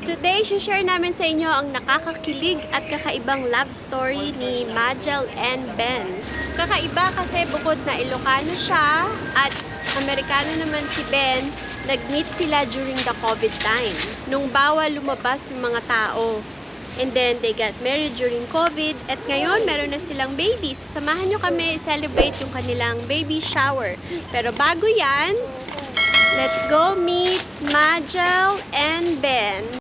Today, share namin sa inyo ang nakakakilig at kakaibang love story ni Maejel and Ben. Kakaiba kasi bukod na Ilokano siya at Amerikano naman si Ben, nag-meet sila during the COVID time. Nung bawal lumabas yung mga tao. And then, they got married during COVID. At ngayon, meron na silang baby. So, samahan nyo kami celebrate yung kanilang baby shower. Pero bago yan, let's go meet Maejel and Ben.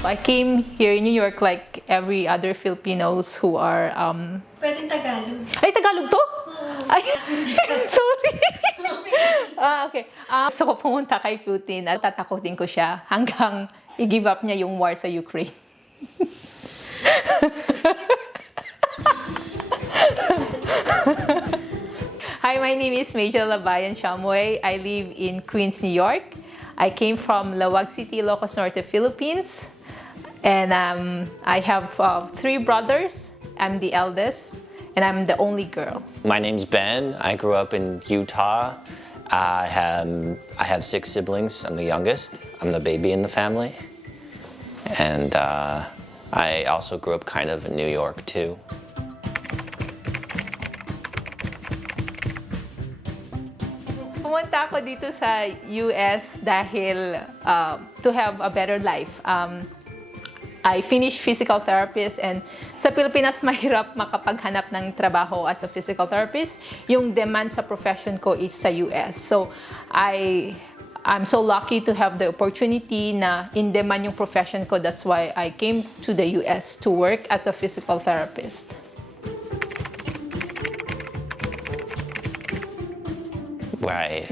I came here in New York like every other Filipinos who are... Pwedeng Tagalog. Ay, Tagalog to? Ay, sorry. Okay. Gusto ko pumunta kay Putin at tatakutin ko siya hanggang i-give up niya yung war sa Ukraine. Hi, my name is Maejel and Ben. I live in Queens, New York. I came from Lawag City, Ilocos Norte, Philippines. And I have 3 brothers. I'm the eldest, and I'm the only girl. My name's Ben. I grew up in Utah. I have 6 siblings. I'm the youngest. I'm the baby in the family. And I also grew up kind of in New York too. Pumunta ako dito sa US dahil to have a better life. I finished physical therapist, and sa Pilipinas mahirap makapaghanap ng trabaho as a physical therapist. Yung demand sa profession ko is sa US. So I'm so lucky to have the opportunity na in demand yung profession ko. That's why I came to the US to work as a physical therapist. Right.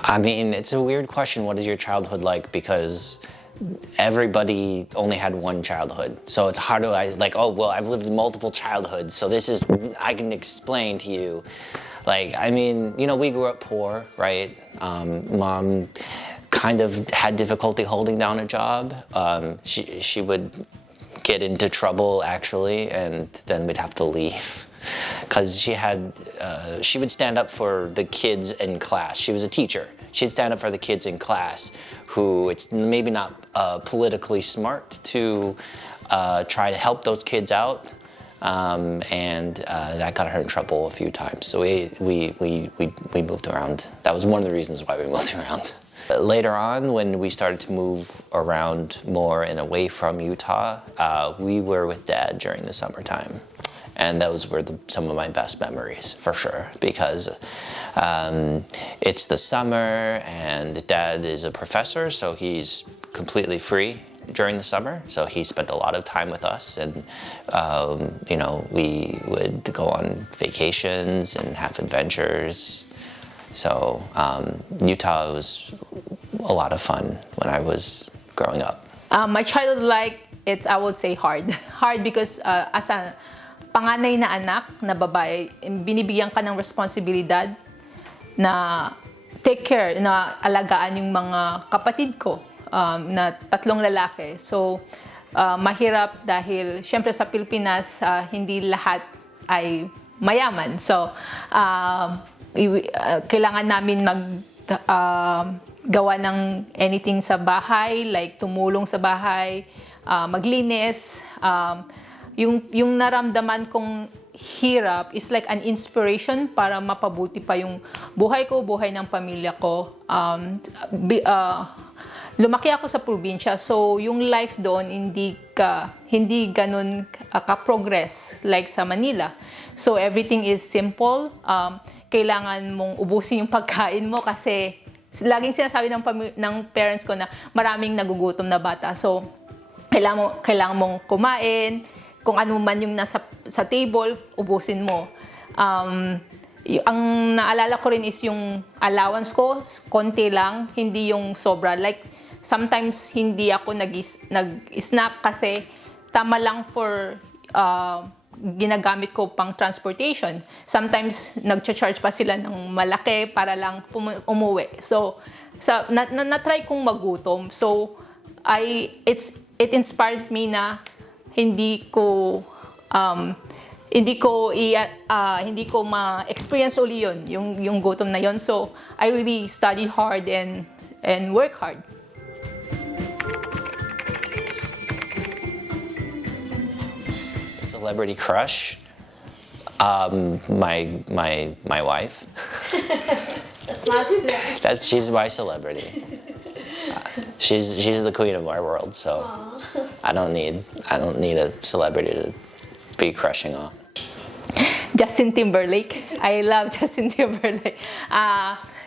I mean, it's a weird question. What is your childhood like? Because everybody only had one childhood. So it's hard to, oh, well, I've lived multiple childhoods, so this is, I can explain to you. Like, I mean, you know, we grew up poor, right? Mom kind of had difficulty holding down a job. She would get into trouble, actually, and then we'd have to leave. Because she would stand up for the kids in class. She was a teacher. She'd stand up for the kids in class who it's maybe not politically smart to try to help those kids out. And that got her in trouble a few times. So we moved around. That was one of the reasons why we moved around. Later on, when we started to move around more and away from Utah, we were with Dad during the summertime. And those were some of my best memories, for sure, because it's the summer and Dad is a professor, so he's completely free during the summer. So he spent a lot of time with us, and you know, we would go on vacations and have adventures. So Utah was a lot of fun when I was growing up. My childhood life, it's, I would say, hard. Hard because as a panganay na anak na babae, binibigyan ka ng responsibilidad na take care, na alagaan yung mga kapatid ko na 3 lalaki. So, mahirap dahil syempre sa Pilipinas, hindi lahat ay mayaman. So, kailangan namin gawa ng anything sa bahay, like tumulong sa bahay, maglinis. Yung naramdaman kong hirap is like an inspiration para mapabuti pa yung buhay ko, buhay ng pamilya ko. Lumaki ako sa probinsya, so yung life doon hindi ganun ka-progress like sa Manila. So everything is simple. Kailangan mong ubusin yung pagkain mo kasi laging sinasabi ng parents ko na maraming nagugutom na bata. So kailangan mong kumain. Kung ano man yung nasa sa table, ubusin mo. Ang naalala ko rin is yung allowance ko, konti lang, hindi yung sobra. Like, sometimes hindi ako nag-snack kasi tama lang for ginagamit ko pang transportation. Sometimes, nagcha-charge pa sila ng malaki para lang umuwi. So, na-try kong magutom. So, it inspired me na hindi ko ma-experience uli yung gutom na yon. So, I really studied hard and work hard. Celebrity crush? My wife. That's not celebrity. She's my celebrity. She's the queen of my world, so I don't need a celebrity to be crushing on. Justin Timberlake. I love Justin Timberlake.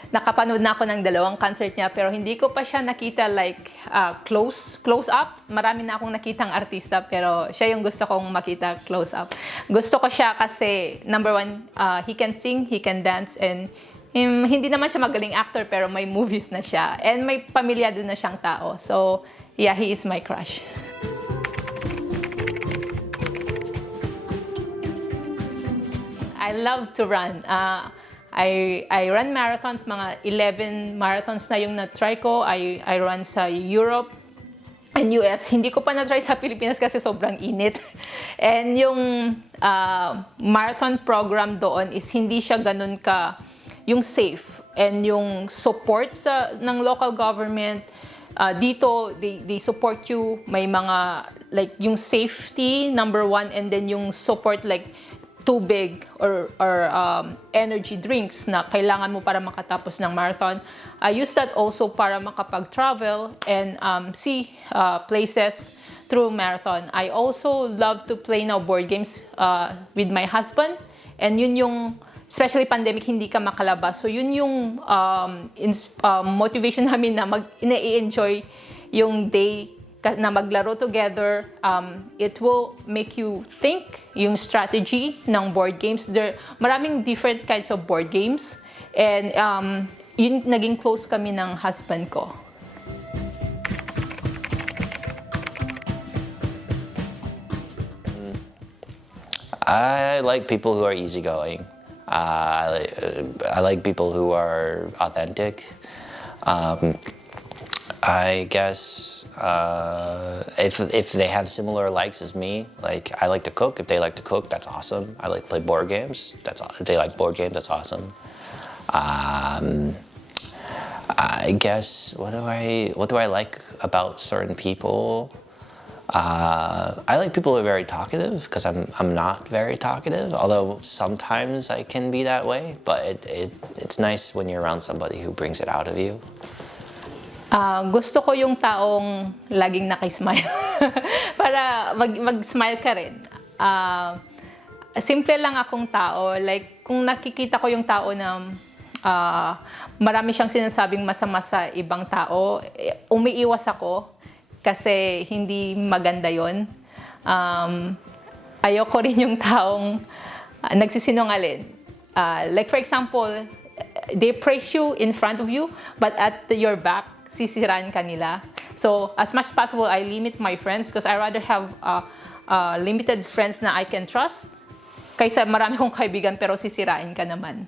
Nakapanood na ako ng 2 concert niya, pero hindi ko pa siya nakita like close up. Marami na akong nakitang artista, pero siya yung gusto kong makita close up. Gusto ko siya kasi, number 1, he can sing, he can dance, and hindi naman siya magaling actor, pero may movies na siya. And may pamilya doon na siyang tao. So, yeah, he is my crush. I love to run. I run marathons, mga 11 marathons na yung na-try ko. I run sa Europe and US. Hindi ko pa na-try sa Pilipinas kasi sobrang init. And yung marathon program doon is hindi siya ganun yung safe. And yung support ng local government, dito, they support you. May mga, like, yung safety, number 1, and then yung support, like, tubig or energy drinks na kailangan mo para makatapos ng marathon. I use that also para makapag-travel and see places through marathon. I also love to play now board games with my husband, and yun yung, especially pandemic, hindi ka makalabas. So yun yung motivation namin na ina-enjoy yung day na maglaro together. It will make you think yung strategy ng board games. Maraming different kinds of board games. And yun, naging close kami ng husband ko. I like people who are easygoing. I like people who are authentic. I guess if they have similar likes as me, like I like to cook. If they like to cook, that's awesome. I like to play board games. If they like board games, that's awesome. I guess what do I like about certain people? I like people who are very talkative because I'm not very talkative. Although sometimes I can be that way, but it's nice when you're around somebody who brings it out of you. Gusto ko yung taong laging nakismile. Para mag-smile ka rin. Simple lang akong tao. Like, kung nakikita ko yung tao na marami siyang sinasabing masama sa ibang tao, umiiwas ako kasi hindi maganda yon. Ayoko rin yung taong nagsisinungaling. Like, for example, they praise you in front of you, but at your back, sisiraan ka nila. So, as much as possible, I limit my friends because I rather have limited friends na I can trust kaysa marami kong kaibigan pero sisirain ka naman.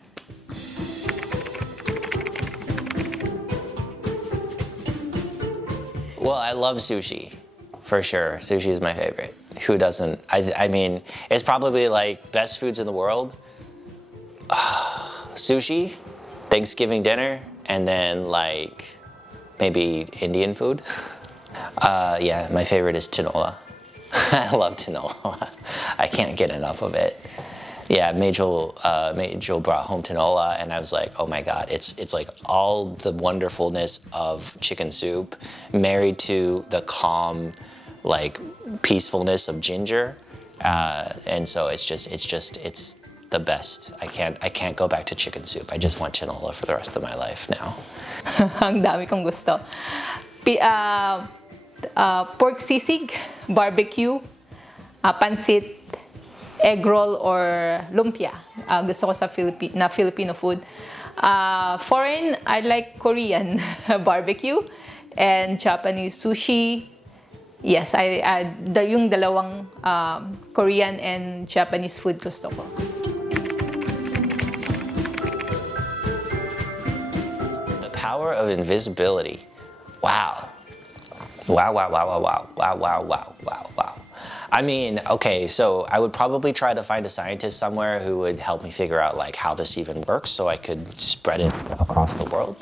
Well, I love sushi, for sure. Sushi is my favorite. Who doesn't? I mean, it's probably like best foods in the world. Sushi, Thanksgiving dinner, and then like maybe Indian food. Yeah, my favorite is tinola. I love tinola. I can't get enough of it. Yeah, Maejel brought home tinola, and I was like, oh my god, it's like all the wonderfulness of chicken soup married to the calm, like peacefulness of ginger, and so it's the best. I can't go back to chicken soup. I just want tinola for the rest of my life now. Ang dami kong gusto. Pork sisig, barbecue, pansit, egg roll, or lumpia. Gusto ko sa Filipino food. Foreign, I like Korean barbecue and Japanese sushi Yes, yung dalawang Korean and Japanese food gusto ko. The power of invisibility. Wow. Wow, wow, wow, wow, wow, wow, wow, wow, wow, wow. I mean, okay, so I would probably try to find a scientist somewhere who would help me figure out like how this even works so I could spread it across the world.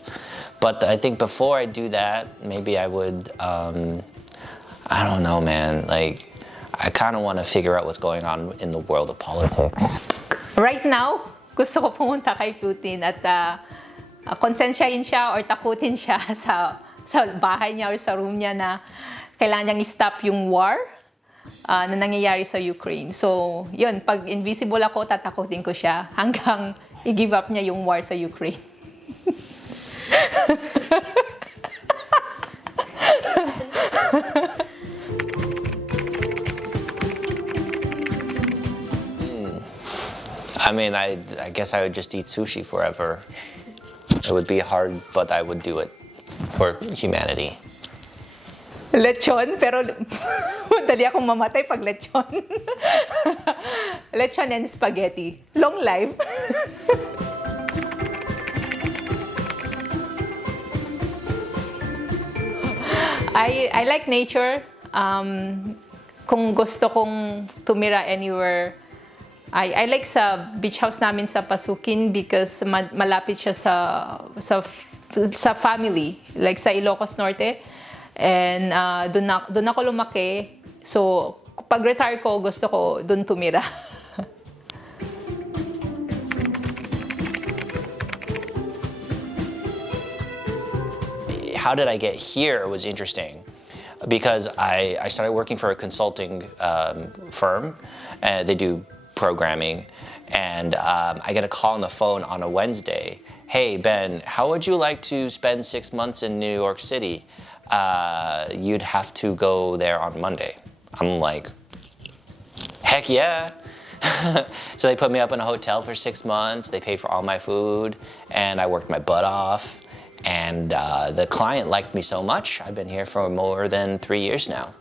But I think before I do that, maybe I would, I don't know, man, like, I kind of want to figure out what's going on in the world of politics. Right now, gusto ko pumunta kay Putin at konsensyahin siya or takutin siya sa bahay niya or sa room niya na kailangan niyang i-stop yung war na nangyayari sa Ukraine. So, yun, pag invisible ako, tatakutin ko siya hanggang i-give up niya yung war sa Ukraine. I mean, I guess I would just eat sushi forever. It would be hard, but I would do it for humanity. Lechon, pero madali akong mamatay pag lechon. Lechon and spaghetti. Long life. I like nature. Kung gusto kong tumira anywhere, I like sa beach house namin sa Pasukin because malapit siya sa family, like sa Ilocos Norte. And doon ako lumaki. So, pag retire ko, gusto ko doon tumira. How did I get here was interesting because I started working for a consulting firm. They do programming. And I get a call on the phone on a Wednesday. Hey, Ben, how would you like to spend 6 months in New York City? You'd have to go there on Monday. I'm like, heck yeah. So they put me up in a hotel for 6 months. They paid for all my food, and I worked my butt off. And the client liked me so much. I've been here for more than 3 years now.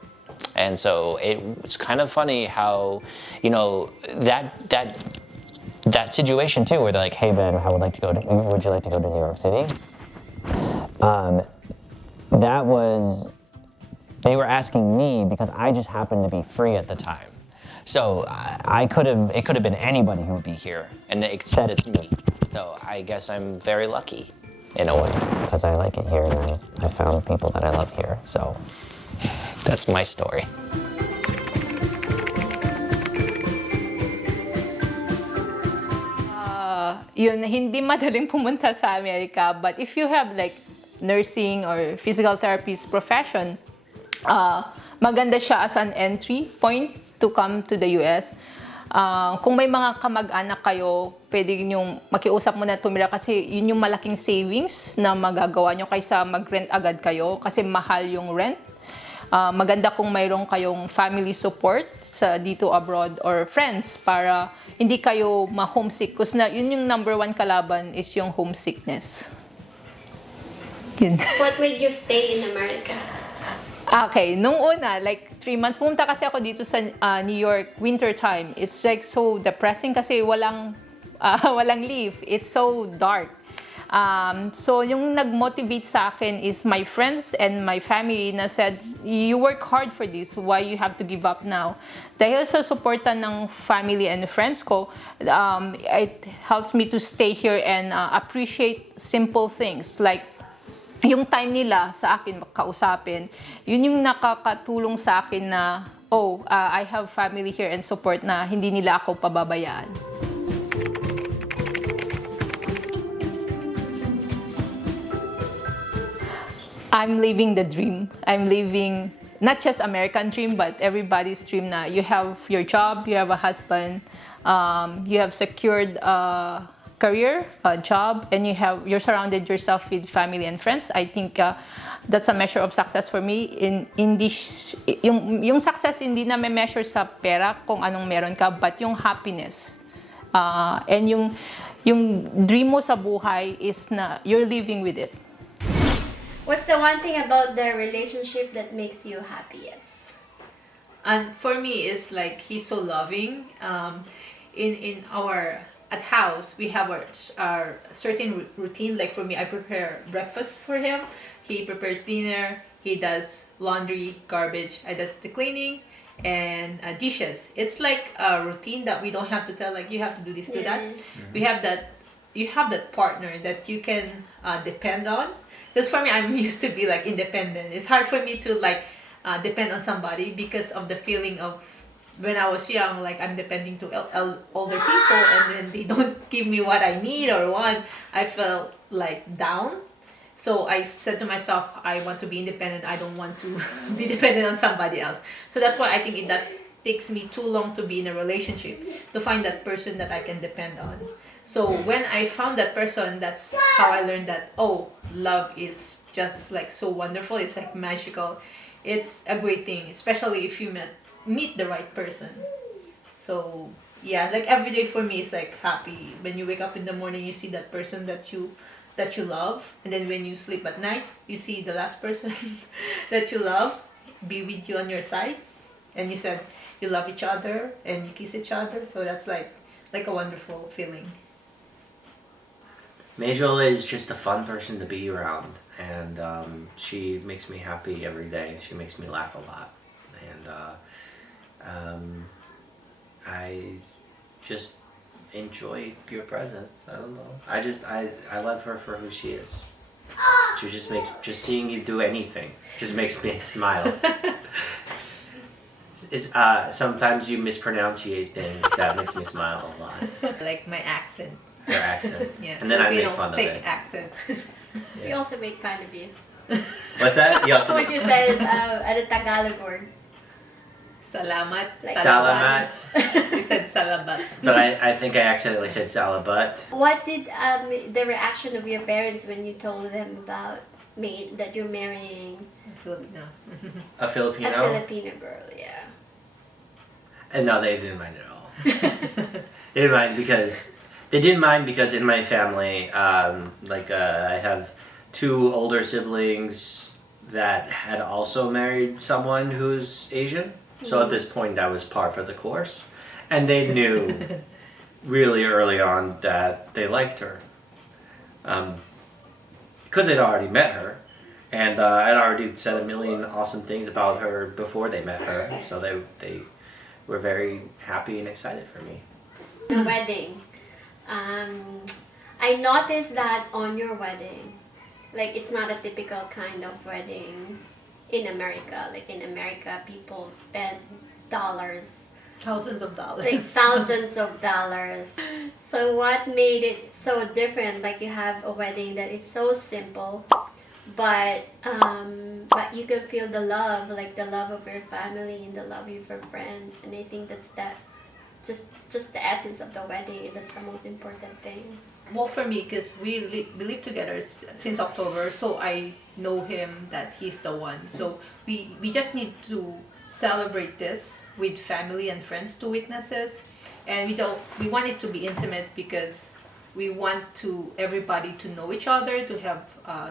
And so it's kind of funny how, you know, that situation too, where they're like, hey Ben, would you like to go to New York City? They were asking me because I just happened to be free at the time. So it could have been anybody who would be here, and instead it's me. So I guess I'm very lucky in a way because I like it here and I found people that I love here. So that's my story. Yun, hindi madaling pumunta sa Amerika, but if you have like nursing or physical therapist profession, maganda siya as an entry point to come to the US. Kung may mga kamag-anak kayo, pwede niyong makiusap muna tumira kasi yun yung malaking savings na magagawa nyo kaysa mag-rent agad kayo kasi mahal yung rent. Maganda kung mayroon kayong family support sa dito abroad or friends para hindi kayo ma-homesick. Kasi yun yung number 1 kalaban is yung homesickness. Yun. What made you stay in America? Okay, nung una, like 3 months, pumunta kasi ako dito sa New York, winter time. It's like so depressing kasi walang leaf. It's so dark. So yung nag-motivate sa akin is my friends and my family na said, you work hard for this, why you have to give up now? Dahil sa suporta ng family and friends ko, it helps me to stay here and appreciate simple things like yung time nila sa akin makausapin, yun yung nakakatulong sa akin na, I have family here and support na hindi nila ako pababayaan. I'm living the dream. I'm living not just American dream, but everybody's dream na you have your job, you have a husband, you have secured career, job, and you're surrounded yourself with family and friends. I think that's a measure of success for me. Yung success hindi na may measure sa pera kung anong meron ka, but yung happiness. And yung dream mo sa buhay is na you're living with it. What's the one thing about the relationship that makes you happiest? And for me, it's like he's so loving. In our at house, we have our certain routine. Like for me, I prepare breakfast for him. He prepares dinner. He does laundry, garbage. I does the cleaning and dishes. It's like a routine that we don't have to tell like you have to do this, do that. We have that. You have that partner that you can depend on. Because for me, I'm used to be like independent. It's hard for me to like depend on somebody because of the feeling of when I was young, like I'm depending to older people, and then they don't give me what I need or want. I felt like down. So I said to myself, I want to be independent. I don't want to be dependent on somebody else. So that's why I think that takes me too long to be in a relationship to find that person that I can depend on. So when I found that person, that's how I learned that, oh, love is just like so wonderful. It's like magical. It's a great thing, especially if you meet the right person. So yeah, like every day for me is like happy. When you wake up in the morning, you see that person that you love, and then when you sleep at night, you see the last person that you love be with you on your side, and you said you love each other and you kiss each other. So that's like a wonderful feeling. Maejel is just a fun person to be around, and she makes me happy every day. She makes me laugh a lot, and I just enjoy your presence. I don't know. I love her for who she is. She just seeing you do anything just makes me smile. Sometimes you mispronunciate things that makes me smile a lot. Like my accent. Your accent. Yeah. And then I make Filipino fun of thick it. accent. We also make fun of you. What's that? You That's also what you said at the Tagalog word. Salamat. Salamat. You said salamat. But I think I accidentally said salabat. What did the reaction of your parents when you told them about that you're marrying Filipino. A Filipino? a Filipino girl? Yeah. And no, they didn't mind at all. They didn't mind because in my family, I have two older siblings that had also married someone who's Asian. So at this point, that was par for the course. And they knew really early on that they liked her. Because they'd already met her. And I'd already said a million awesome things about her before they met her. So they were very happy and excited for me. The wedding. I noticed that on your wedding, like it's not a typical kind of wedding in America. Like in America, people spend dollars, Thousands of dollars. like thousands of dollars. So what made it so different? Like you have a wedding that is so simple, but you can feel the love, like the love of your family and the love of your friends. And I think that's just the essence of the wedding, and that's the most important thing. Well, for me, because we live together since October, so I know him that he's the one. So we just need to celebrate this with family and friends to witnesses, and we want it to be intimate because we want everybody to know each other, to have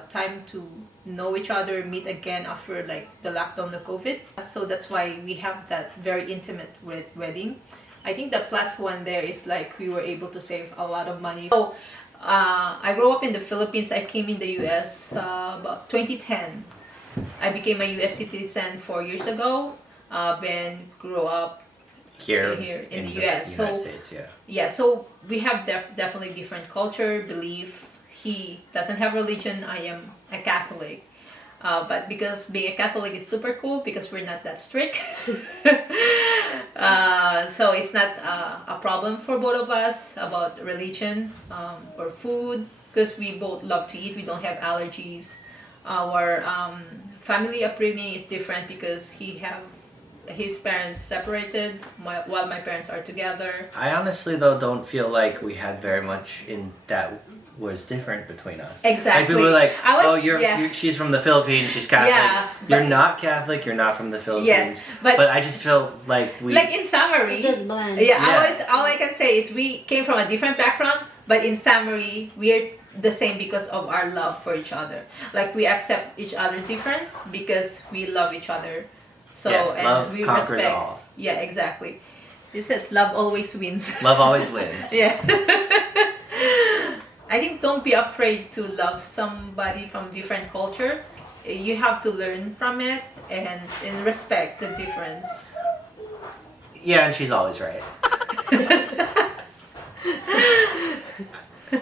time to know each other, meet again after like the lockdown of COVID. So that's why we have that very intimate wedding. I think the plus one there is like we were able to save a lot of money. So I grew up in the Philippines. I came in the US about 2010. I became a US citizen 4 years ago. Ben grew up here in the US. United States, yeah. Yeah, so we have definitely different culture, belief. He doesn't have religion. I am a Catholic. But because being a Catholic is super cool because we're not that strict. So it's not a problem for both of us about religion or food because we both love to eat. We don't have allergies. Our family upbringing is different because his parents separated while my parents are together. I honestly, though, don't feel like we had very much in that was different between us. Exactly. Like, we were like, yeah. she's from the Philippines, she's Catholic. Yeah, you're not Catholic, you're not from the Philippines. Yes, but I just felt like we... Like in summary... Just blend. Yeah, all I can say is we came from a different background, but in summary, we're the same because of our love for each other. Like we accept each other's difference because we love each other So Yeah, and love we conquers respect. all. Yeah, exactly. You said love always wins. Love always wins. Yeah. I think don't be afraid to love somebody from different culture. You have to learn from it and respect the difference. Yeah, and she's always right.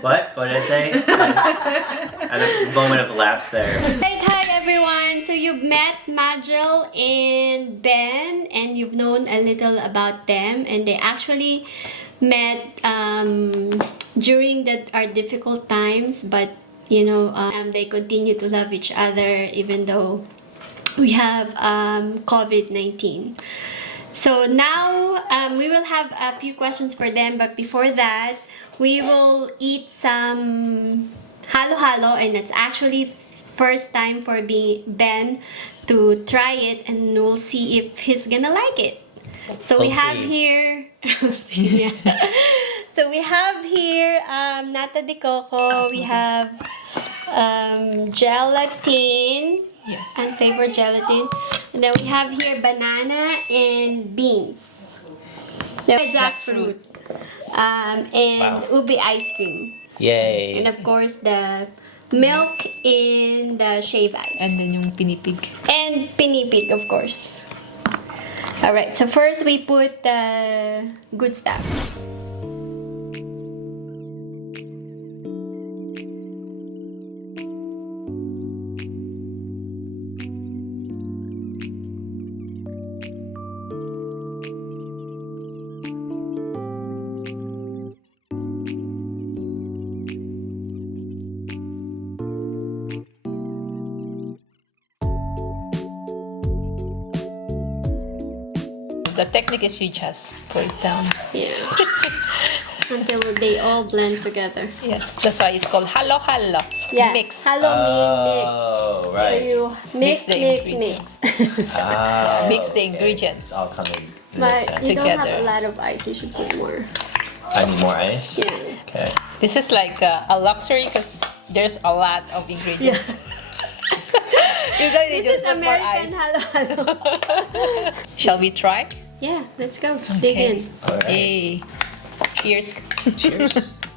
What? What did I say? I had a moment of lapse there. Right, hi everyone! So you've met Maejel and Ben and you've known a little about them, and they actually met during our difficult times, but you know, they continue to love each other even though we have COVID-19. So now we will have a few questions for them, but before that, we will eat some halo-halo, and it's actually first time for Ben to try it, and we'll see if he's gonna like it. So we We'll have see. here, yeah. So we have here nata de coco. We have gelatin. Yes. Unflavored gelatin. And then we have here banana and beans. Then jackfruit. And Wow. ubi ice cream. Yay. And of course the milk in the shave ice. And then yung pinipig. And pinipig, of course. Alright, so first we put the good stuff. The technique is you just put it down. Yeah. Until they all blend together. Yes, that's why it's called halo-halo. Yeah. Mix. Halo mean Oh, mix. right. So you mix, Mix the mix, ingredients. mix. Oh, Mix the okay. ingredients. It's all coming. But you don't have Together. a lot of ice, you should put more. I need more ice. Yeah. Okay. This is like a luxury because there's a lot of ingredients. Usually they This just is put more American ice. halo-halo. Shall we try? Yeah, let's go. Dig in. All right. Hey. Cheers. Cheers.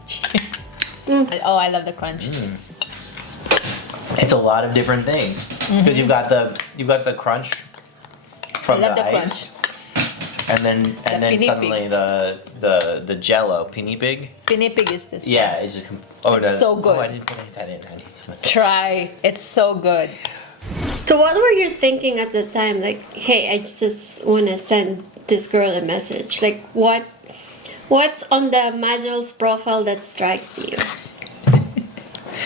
Cheers. Oh, I love the crunch. It's a lot of different things because you've got the crunch from I love the the ice, and then pinipig. suddenly the Jello pinipig. Pinipig is this one. Yeah, is it? It's so good. Oh, I didn't put that in. I need some of this. Try. It's so good. So what were you thinking at the time? Like, hey, I just want to send this girl a message. Like, what's on the Majel's profile that strikes to you?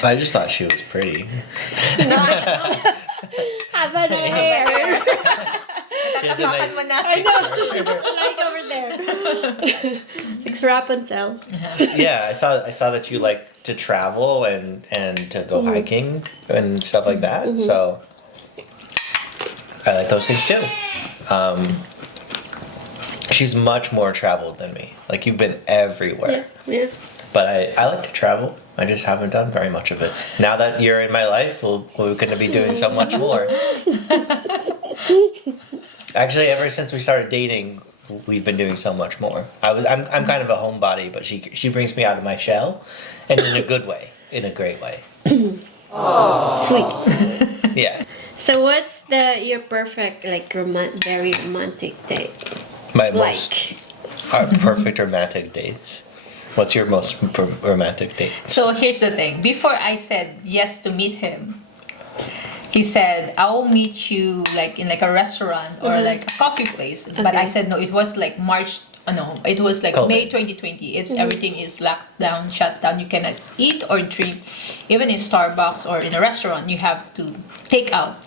I just thought she was pretty. How about her hair? She has a nice Like over there. It's Rapunzel. Yeah, I saw that you like to travel and to go hiking and stuff like that. So I like those things too. She's much more traveled than me. Like you've been everywhere. Yeah. But I like to travel. I just haven't done very much of it. Now that you're in my life, we're going to be doing so much more. Actually, ever since we started dating, we've been doing so much more. I'm kind of a homebody, but she brings me out of my shell, and in a good way, in a great way. Sweet. Yeah. So what's your perfect, like, very romantic date? My most perfect romantic dates. What's your most romantic date? So here's the thing. Before I said yes to meet him, he said, I will meet you like in like a restaurant or like a coffee place. But I said no, it was like it was like COVID. May 2020. It's everything is locked down, shut down. You cannot eat or drink. Even in Starbucks or in a restaurant, you have to take out.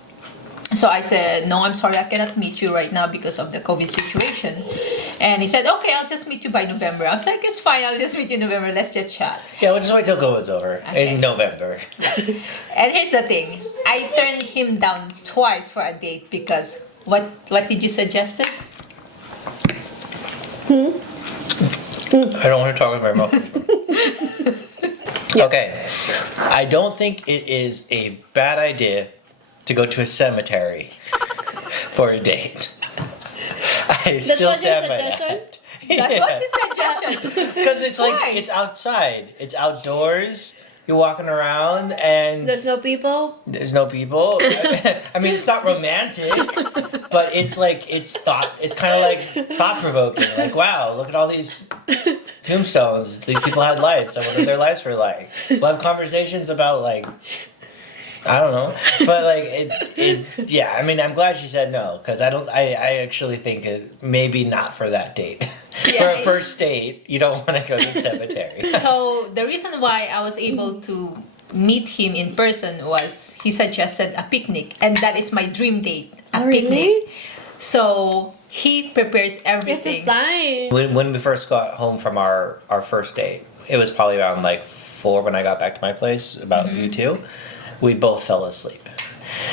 So I said, no, I'm sorry, I cannot meet you right now because of the COVID situation. And he said, okay, I'll just meet you by November. I was like, it's fine, I'll just meet you in November. Let's just chat. Yeah, we'll just wait till COVID's over Okay. in November. And here's the thing. I turned him down twice for a date because what did you suggest? I don't want to talk very much. Okay. I don't think it is a bad idea to go to a cemetery for a date. I still was your stand by suggestion? that. That was his suggestion. Because it's like Twice. it's outside, it's outdoors. You're walking around and There's no people. there's no people. I mean, it's not romantic, but it's like it's kind of like thought provoking. Like, wow, look at all these tombstones. These people had lives. I wonder what their lives were like. We'll have conversations about like, I don't know, but like yeah. I mean, I'm glad she said no because I actually think maybe not for that date. For a first date, you don't want to go to the cemetery. So the reason why I was able to meet him in person was he suggested a picnic, and that is my dream date, a picnic. Really? So he prepares It's everything. a sign. When we first got home from our first date, it was probably around like 4 when I got back to my place. About you two, we both fell asleep.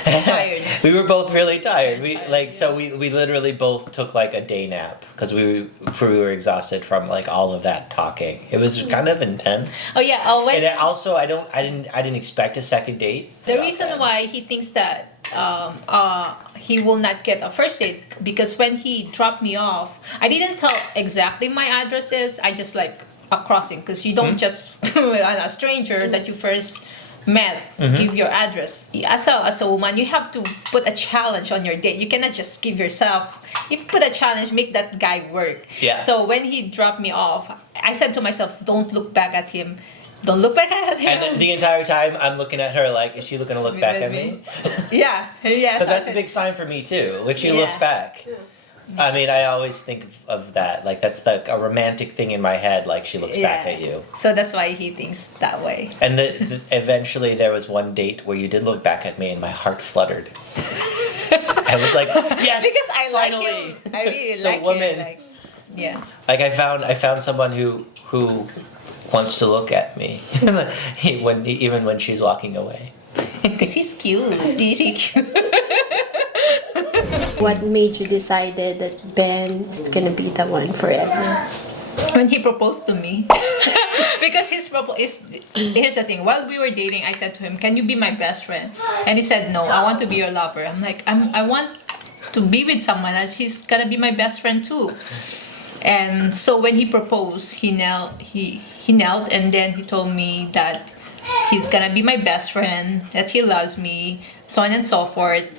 Tired. We were both really tired. We tired, so we literally both took like a day nap because we were exhausted from like all of that talking. It was kind of intense. Oh yeah. Oh And wait. also, I didn't expect a second date. The about reason that. why he thinks that he will not get a first date because when he dropped me off, I didn't tell exactly my address is. I just like a crossing because you don't just a stranger that you first met give your address. As a woman, you have to put a challenge on your date. You cannot just give yourself. You put a challenge, make that guy work. Yeah. So when he dropped me off, I said to myself, "Don't look back at him. Don't look back at him." And then the entire time, I'm looking at her like, is she looking to look back at me? Yeah. Yes. Because that's a big sign for me too. If she Yeah. looks back. I mean, I always think of that. Like that's like a romantic thing in my head. Like she looks back at you. So that's why he thinks that way. And eventually, there was one date where you did look back at me, and my heart fluttered. I was like, yes, Because I like finally. him. I really The like woman. him. Like, yeah. Like I found someone who wants to look at me, even when she's walking away. Because he's cute. Is he cute? What made you decided that Ben is gonna be the one forever? When he proposed to me. Because here's the thing. While we were dating, I said to him, "Can you be my best friend?" And he said, "No, I want to be your lover." I'm like, I want to be with someone and she's gonna be my best friend too. And so when he proposed, he knelt and then he told me that he's gonna be my best friend, that he loves me, so on and so forth.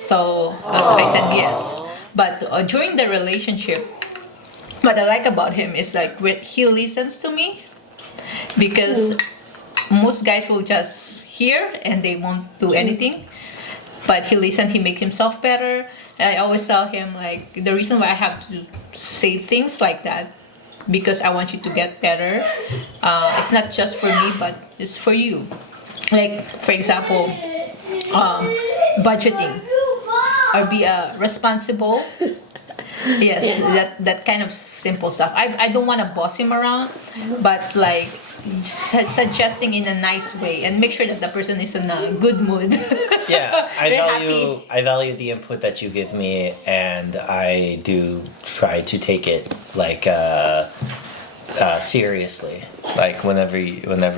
So I said yes. But during the relationship, what I like about him is like he listens to me, because most guys will just hear and they won't do anything. But he listens, he makes himself better. And I always tell him like the reason why I have to say things like that, because I want you to get better. It's not just for me, but it's for you. Like for example, budgeting or be responsible. Yes, that kind of simple stuff. I don't want to boss him around, but like suggesting in a nice way and make sure that the person is in a good mood. Yeah, Very I value the input that you give me, and I do try to take it like seriously. Like whenever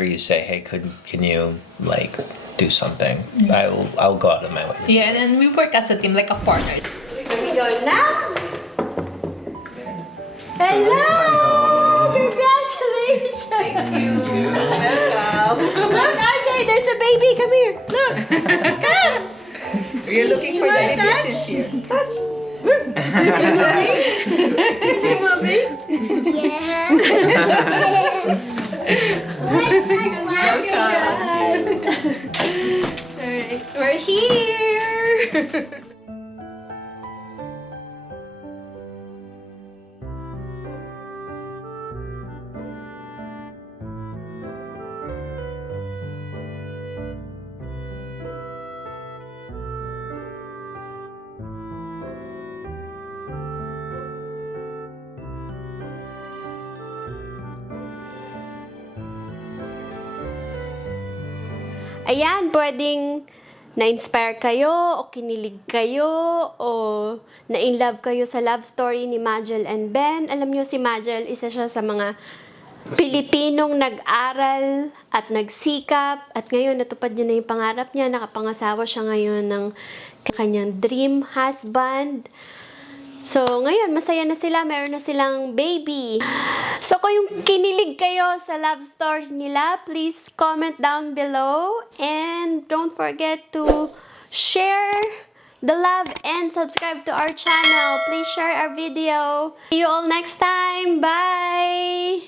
you say, "Hey, can you like do something?" I'll go out of my way. Yeah, and then we work as a team, like a partner. Are we going now? Hello! Congratulations! Thank you. Welcome. Look, RJ, there's a baby. Come here. Look. Come. We're looking for the baby here. Touch. Is it mommy? Alright, we're here. Ayan, pwedeng na-inspire kayo o kinilig kayo o na-in-love kayo sa love story ni Maejel and Ben. Alam nyo si Maejel, isa siya sa mga Pilipinong nag-aral at nagsikap at ngayon natupad niya na yung pangarap niya. Nakapangasawa siya ngayon ng kanyang dream husband. So, ngayon, masaya na sila. Meron na silang baby. So, kung yung kinilig kayo sa love story nila, please comment down below. And don't forget to share the love and subscribe to our channel. Please share our video. See you all next time. Bye!